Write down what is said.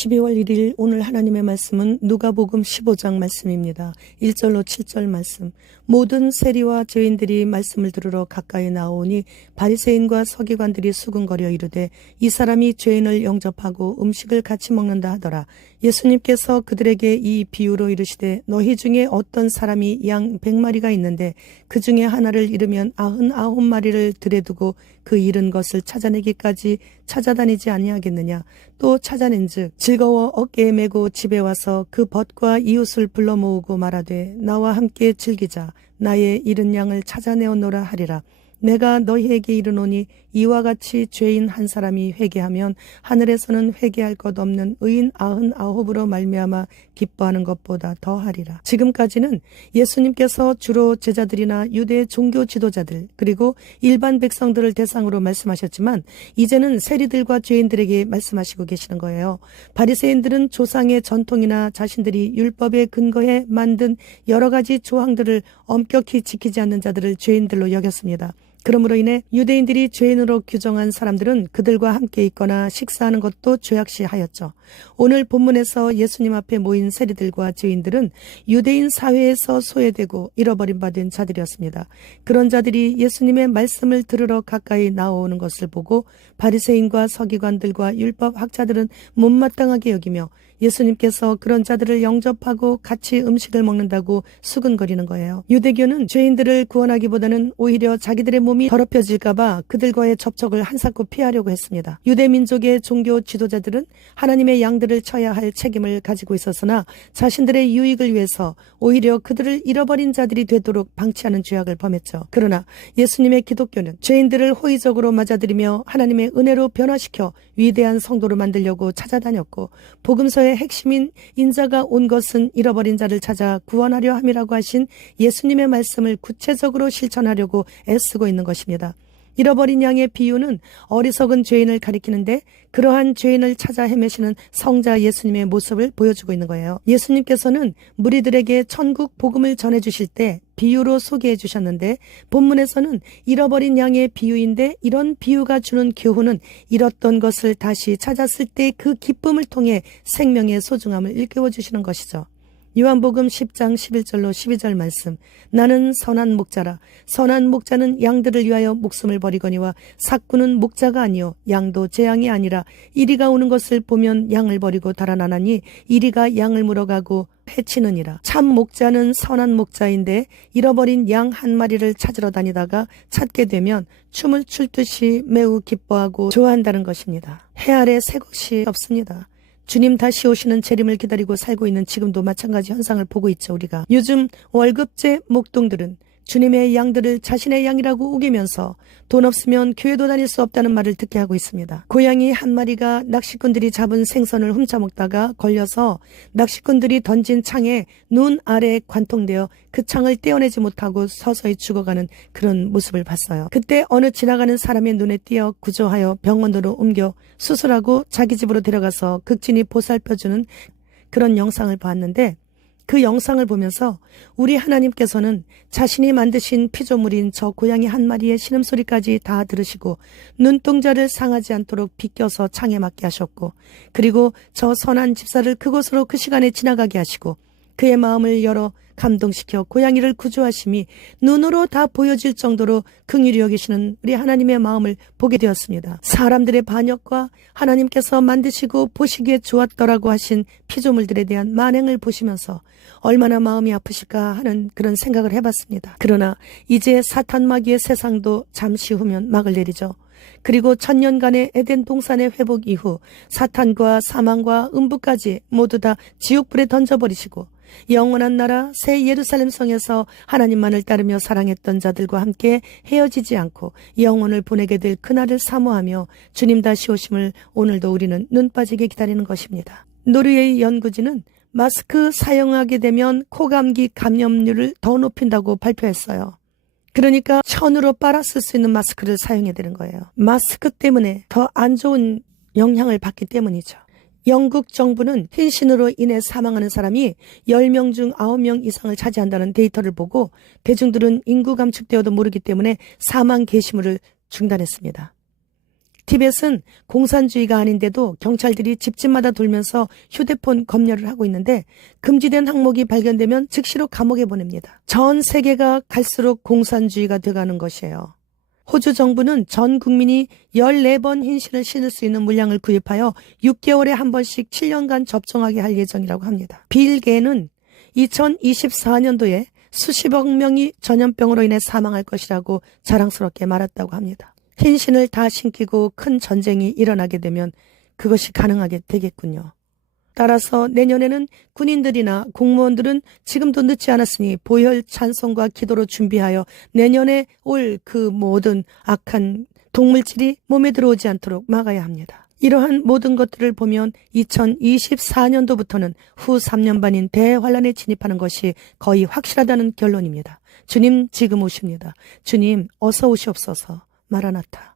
12월 1일 오늘 하나님의 말씀은 누가복음 15장 말씀입니다. 1절로 7절 말씀. 모든 세리와 죄인들이 말씀을 들으러 가까이 나오니 바리새인과 서기관들이 수군거려 이르되 이 사람이 죄인을 영접하고 음식을 같이 먹는다 하더라. 예수님께서 그들에게 이 비유로 이르시되 너희 중에 어떤 사람이 양 100마리가 있는데 그 중에 하나를 잃으면 99마리를 들에 두고 그 잃은 것을 찾아내기까지 찾아다니지 아니하겠느냐. 또 찾아낸즉 즐거워 어깨에 메고 집에 와서 그 벗과 이웃을 불러 모으고 말하되 나와 함께 즐기자. 나의 잃은 양을 찾아내었노라 하리라. 내가 너희에게 이르노니 이와 같이 죄인 한 사람이 회개하면 하늘에서는 회개할 것 없는 의인 99으로 말미암아 기뻐하는 것보다 더하리라. 지금까지는 예수님께서 주로 제자들이나 유대 종교 지도자들 그리고 일반 백성들을 대상으로 말씀하셨지만 이제는 세리들과 죄인들에게 말씀하시고 계시는 거예요. 바리새인들은 조상의 전통이나 자신들이 율법에 근거해 만든 여러 가지 조항들을 엄격히 지키지 않는 자들을 죄인들로 여겼습니다. 그러므로 인해 유대인들이 죄인으로 규정한 사람들은 그들과 함께 있거나 식사하는 것도 죄악시하였죠. 오늘 본문에서 예수님 앞에 모인 세리들과 죄인들은 유대인 사회에서 소외되고 잃어버림 받은 자들이었습니다. 그런 자들이 예수님의 말씀을 들으러 가까이 나오는 것을 보고 바리새인과 서기관들과 율법학자들은 못마땅하게 여기며 예수님께서 그런 자들을 영접하고 같이 음식을 먹는다고 수근거리는 거예요. 유대교는 죄인들을 구원하기보다는 오히려 자기들의 몸이 더럽혀질까봐 그들과의 접촉을 한사코 피하려고 했습니다. 유대 민족의 종교 지도자들은 하나님의 양들을 쳐야 할 책임을 가지고 있었으나 자신들의 유익을 위해서 오히려 그들을 잃어버린 자들이 되도록 방치하는 죄악을 범했죠. 그러나 예수님의 기독교는 죄인들을 호의적으로 맞아들이며 하나님의 은혜로 변화시켜 위대한 성도로 만들려고 찾아다녔고 복음서의 핵심인 인자가 온 것은 잃어버린 자를 찾아 구원하려 함이라고 하신 예수님의 말씀을 구체적으로 실천하려고 애쓰고 있는 것입니다. 잃어버린 양의 비유는 어리석은 죄인을 가리키는데 그러한 죄인을 찾아 헤매시는 성자 예수님의 모습을 보여주고 있는 거예요. 예수님께서는 무리들에게 천국 복음을 전해주실 때 비유로 소개해 주셨는데 본문에서는 잃어버린 양의 비유인데 이런 비유가 주는 교훈은 잃었던 것을 다시 찾았을 때 그 기쁨을 통해 생명의 소중함을 일깨워 주시는 것이죠. 요한복음 10장 11절로 12절 말씀. 나는 선한 목자라. 선한 목자는 양들을 위하여 목숨을 버리거니와 삭구는 목자가 아니요 양도 제 양이 아니라 이리가 오는 것을 보면 양을 버리고 달아나나니 이리가 양을 물어가고 해치느니라. 참 목자는 선한 목자인데 잃어버린 양 한 마리를 찾으러 다니다가 찾게 되면 춤을 출 듯이 매우 기뻐하고 좋아한다는 것입니다. 해 아래 새 것이 없습니다. 주님 다시 오시는 재림을 기다리고 살고 있는 지금도 마찬가지 현상을 보고 있죠. 우리가 요즘 월급제 목동들은 주님의 양들을 자신의 양이라고 우기면서 돈 없으면 교회도 다닐 수 없다는 말을 듣게 하고 있습니다. 고양이 한 마리가 낚시꾼들이 잡은 생선을 훔쳐먹다가 걸려서 낚시꾼들이 던진 창에 눈 아래에 관통되어 그 창을 떼어내지 못하고 서서히 죽어가는 그런 모습을 봤어요. 그때 어느 지나가는 사람의 눈에 띄어 구조하여 병원으로 옮겨 수술하고 자기 집으로 데려가서 극진히 보살펴주는 그런 영상을 봤는데 그 영상을 보면서 우리 하나님께서는 자신이 만드신 피조물인 저 고양이 한 마리의 신음소리까지 다 들으시고 눈동자를 상하지 않도록 비껴서 창에 맞게 하셨고 그리고 저 선한 집사를 그곳으로 그 시간에 지나가게 하시고 그의 마음을 열어 감동시켜 고양이를 구조하심이 눈으로 다 보여질 정도로 긍휼히 여기시는 우리 하나님의 마음을 보게 되었습니다. 사람들의 반역과 하나님께서 만드시고 보시기에 좋았더라고 하신 피조물들에 대한 만행을 보시면서 얼마나 마음이 아프실까 하는 그런 생각을 해봤습니다. 그러나 이제 사탄 마귀의 세상도 잠시 후면 막을 내리죠. 그리고 1000년간의 에덴 동산의 회복 이후 사탄과 사망과 음부까지 모두 다 지옥불에 던져버리시고 영원한 나라 새 예루살렘 성에서 하나님만을 따르며 사랑했던 자들과 함께 헤어지지 않고 영혼을 보내게 될 그날을 사모하며 주님 다시 오심을 오늘도 우리는 눈 빠지게 기다리는 것입니다. 노르웨이 연구진은 마스크 사용하게 되면 코감기 감염률을 더 높인다고 발표했어요. 그러니까 천으로 빨아쓸 수 있는 마스크를 사용해야 되는 거예요. 마스크 때문에 더 안 좋은 영향을 받기 때문이죠. 영국 정부는 흰신으로 인해 사망하는 사람이 10명 중 9명 이상을 차지한다는 데이터를 보고 대중들은 인구 감축되어도 모르기 때문에 사망 게시물을 중단했습니다. 티벳은 공산주의가 아닌데도 경찰들이 집집마다 돌면서 휴대폰 검열을 하고 있는데 금지된 항목이 발견되면 즉시로 감옥에 보냅니다. 전 세계가 갈수록 공산주의가 돼가는 것이에요. 호주 정부는 전 국민이 14번 흰신을 신을 수 있는 물량을 구입하여 6개월에 한 번씩 7년간 접종하게 할 예정이라고 합니다. 빌 게이츠는 2024년도에 수십억 명이 전염병으로 인해 사망할 것이라고 자랑스럽게 말했다고 합니다. 흰신을 다 신기고 큰 전쟁이 일어나게 되면 그것이 가능하게 되겠군요. 따라서 내년에는 군인들이나 공무원들은 지금도 늦지 않았으니 보혈 찬송과 기도로 준비하여 내년에 올 그 모든 악한 동물질이 몸에 들어오지 않도록 막아야 합니다. 이러한 모든 것들을 보면 2024년도부터는 후 3년 반인 대환란에 진입하는 것이 거의 확실하다는 결론입니다. 주님 지금 오십니다. 주님 어서 오시옵소서. 마라나타.